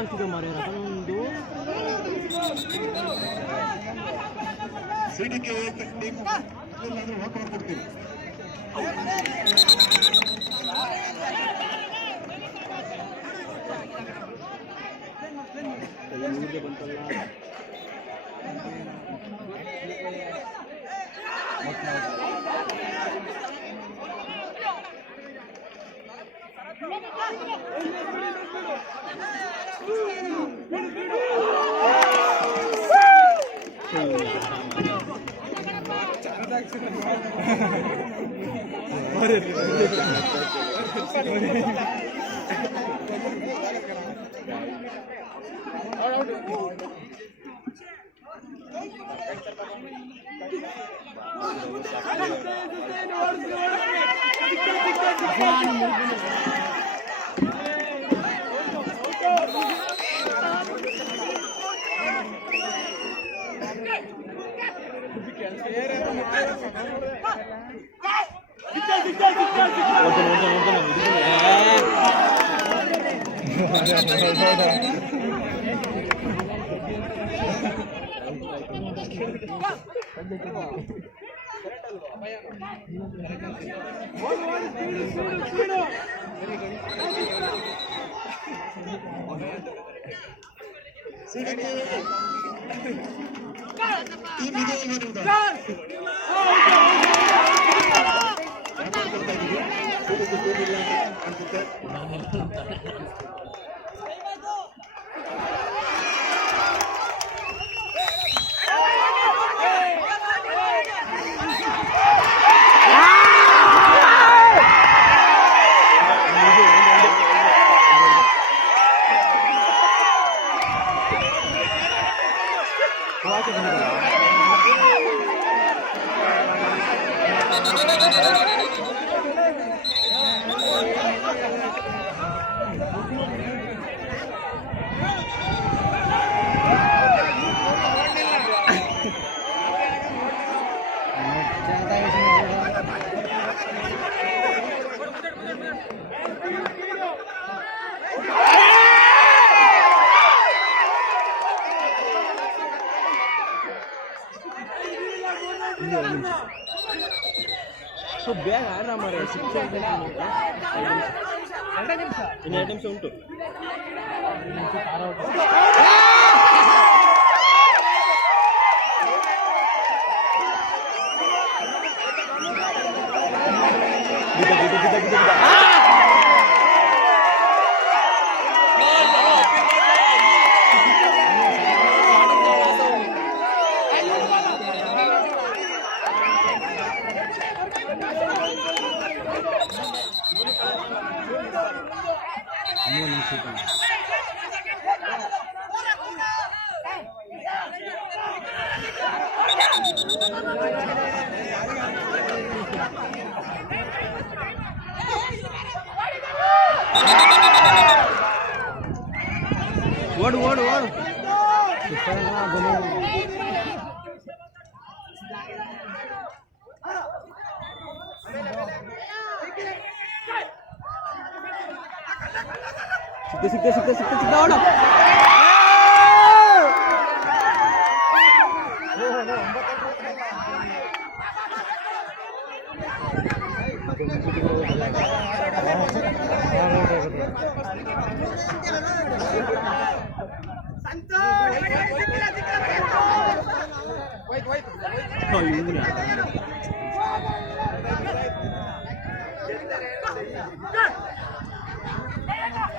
ಅಂತಿದೆ ಮಾರ್ಯಾರ ಒಂದು ಸಿಡಿಕೆ team walk ಮಾಡ್ತಿರ್ತೀವಿ. ಬೇಗ ಆರ ಮಾರ ಶಿಕ್ಷೆ ಇನ್ನು 2 ನಿಮಿಷ ಉಂಟು. ಓಡು ಓಡು ಓಡು ಸಿಕ್ಕ ಸಿಕ್ಕ ಸಿಕ್ಕ ಸಿಕ್ಕ ಸಿಕ್ಕ ಓಡು.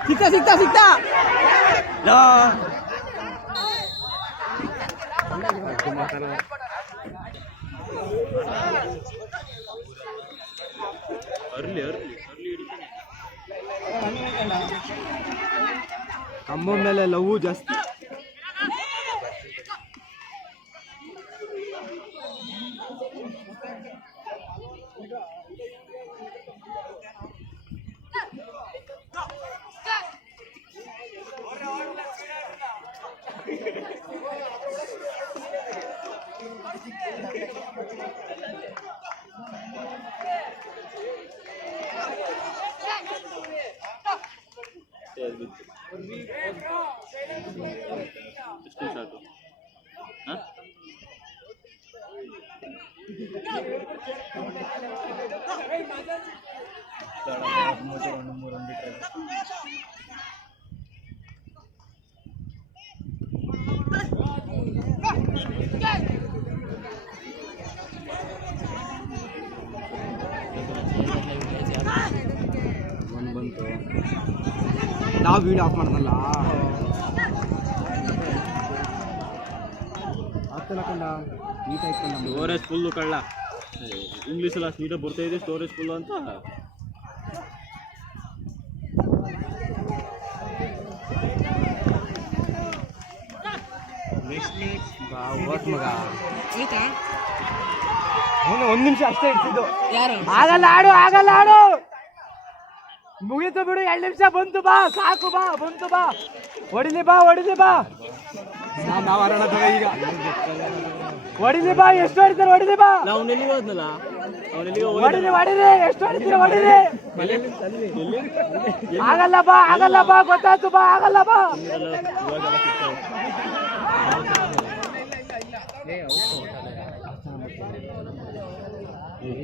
ಸಿಕ್ತಾ ಸಿಕ್ತಾ ಸಿಕ್ತಾ ಅಮ್ಮ ಮೇಲೆ ಲವ್ ಜಾಸ್ತಿ. ಸಾಕು ಹಾಂ ಒಂದು ಬಂತು ನಾವು ವಿಡಿಯೋ ಆಫ್ ಮಾಡ್ದಲ್ಲ ಆಗ್ತಲ್ಲ ಕಂಡ ನೀಟ್ ಆಯ್ತು ಸ್ಟೋರೇಜ್ ಫುಲ್ಲು ಕಳ್ಳ ಇಂಗ್ಲೀಷೆಲ್ಲ ನೀಟಾಗಿ ಬರ್ತಾ ಇದೆ ಸ್ಟೋರೇಜ್ ಫುಲ್ಲು ಅಂತ ಓಟ್ ಮಗ ಒಂದು ನಿಮಿಷ ಅಷ್ಟೇ ಇರ್ತಿದ್ದು ಆಗಲ್ಲ ಆಡು ಆಗಲ್ಲ ಆಡು ಮುಗೀತು ಬಿಡು 2 ನಿಮಿಷ ಬಂತು ಬಾ ಸಾಕು ಬಾ ಬಂತು ಬಾ ಹೊಡಿಲಿ ಬಾ ನಾವು ಆರೋಣ ಈಗ ಹೊಡಿಲಿ ಬಾ ಎಷ್ಟು ಹೊಡಿತಾರೆ ಹೊಡಿಲಿ ಬಾ ಅವನೆಲ್ಲಿಗೆ ಹೋದ್ನಲ್ಲ ಹೊಡಿರಿ ಎಷ್ಟು ಹೊಡಿತೀರ ಹೊಡಿರಿ ಆಗಲ್ಲ ಬಾ ಗೊತ್ತಾಯ್ತು ಬಾ ಆಗಲ್ಲ ಬಾ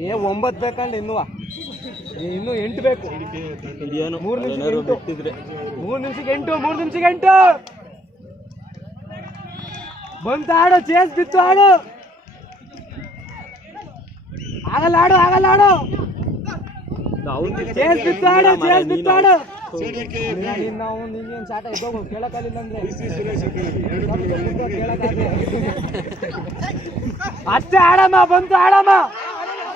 ಏ 9 ಬೇಕಂಡ್ ಇನ್ನು 8 ಬೇಕು 3 ನಿಮಿಷಕ್ಕೆ 8 ಬಂತ ಆಡು ಚೇಸ್ ಬಿತ್ತು ಆಡು ಆಗಲ್ಲ ಆಡು ಚೇಸ್ ಬಿತ್ತು ಆಡು ನಾವು ನಿಂಗೇನು ಚಾಟ ಇದ್ದೋಗು ಕೇಳಕ್ಕಾಗಿಲ್ಲ ಅಂದ್ರೆ ಅಷ್ಟೇ ಆಡಮ್ಮ ಬಂತು ಆಡಮ್ಮ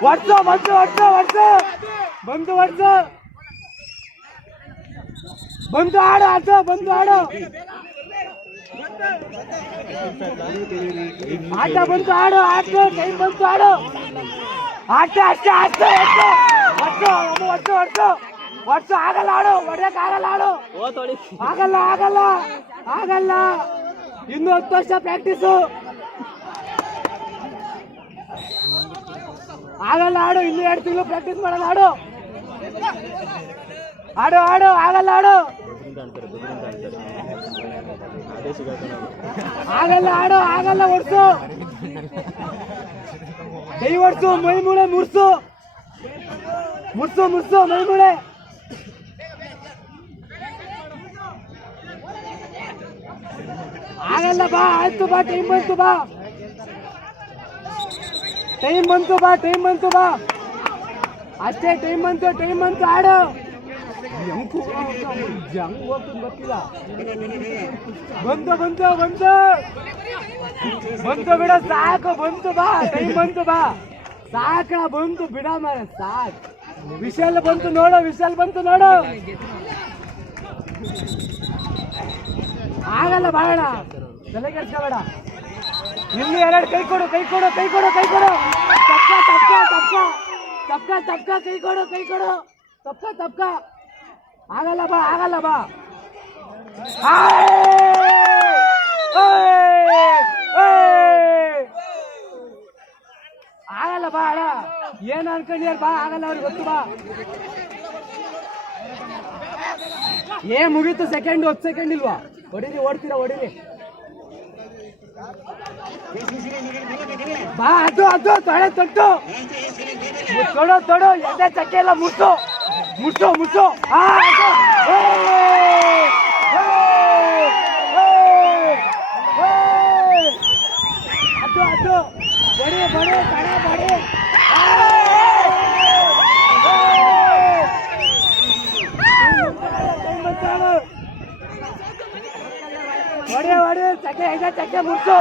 ವರ್ಷ ಬಂತು ಆಡು ಬಂತು ಆಡು ಆಟ ಬಂತು ಆಡು ಟೈಮ್ ಬಂತು ಆಡು ಅಷ್ಟೇ ವರ್ಷ ಆಗಲ್ಲ ಆಡು ಹೊಡೆಯಕ್ ಆಗಲ್ಲ ಆಡು ಆಗಲ್ಲ ಇನ್ನು 10 ವರ್ಷ ಪ್ರಾಕ್ಟೀಸು ಆಗಲ್ಲ ಆಡು ಇನ್ನು 2 ತಿಂಗಳು ಪ್ರಾಕ್ಟೀಸ್ ಮಾಡಲ್ಲ ಆಡು ಆಗಲ್ಲ ಆಡು ಆಗಲ್ಲ ಹೊಡ್ಸು ಕೈ ಹೊಡ್ಸು ಮೈ ಮೂಳೆ ಮುರ್ಸು ಮೈ ಮೂಳೆ ಆಗಲ್ಲ ಬಾ ಆಯ್ತು ಬಾ ಟೈಮ್ ಬಂತು ಬಾ ಅಷ್ಟೇ ಟೈಮ್ ಬಂತು ಆಡು ಜಂಗ್ ಹೋಗ್ತೀನಿ ಗೊತ್ತಿಲ್ಲ ಬಂತು ಬಿಡ ಸಾಕು ಬಂತು ಬಾ ಟೈಮ್ ಬಂತು ಬಾ ಸಾಕ ಬಂತು ಬಿಡ ಮಾರ ಸಾಕು ವಿಶಾಲ್ ಬಂತು ನೋಡು ಆಗಲ್ಲ ಬಾಳ ತಲೆ ಕೆಡ್ಸ್ಕೋಬೇಡ ಇನ್ನು 2 ಕೈ ಕೊಡು ತಪ್ಕ ಕೈ ಕೊಡು ತಪ್ಕ ಆಗಲ್ಲ ಬಾ ಆಗಲ್ಲ ಬಾ ಅಣ್ಣ ಏನು ಅನ್ಕೊಂಡಿಯಾರ ಬಾ ಆಗಲ್ಲ ಅವ್ರಿಗೆ ಗೊತ್ತು ಬಾ ಮುಗೀತು 10 ಸೆಕೆಂಡ್ ಇಲ್ವಾ ಹೊಡಿರಿ ಬಾ ಅದು ತೊಡು ಎದೆ ಚಕ್ಕೆ ಎಲ್ಲ ಮುಟ್ಟು ಅದು ಬಡಿ ಚಕ್ಕೆ ಮುಟ್ಟು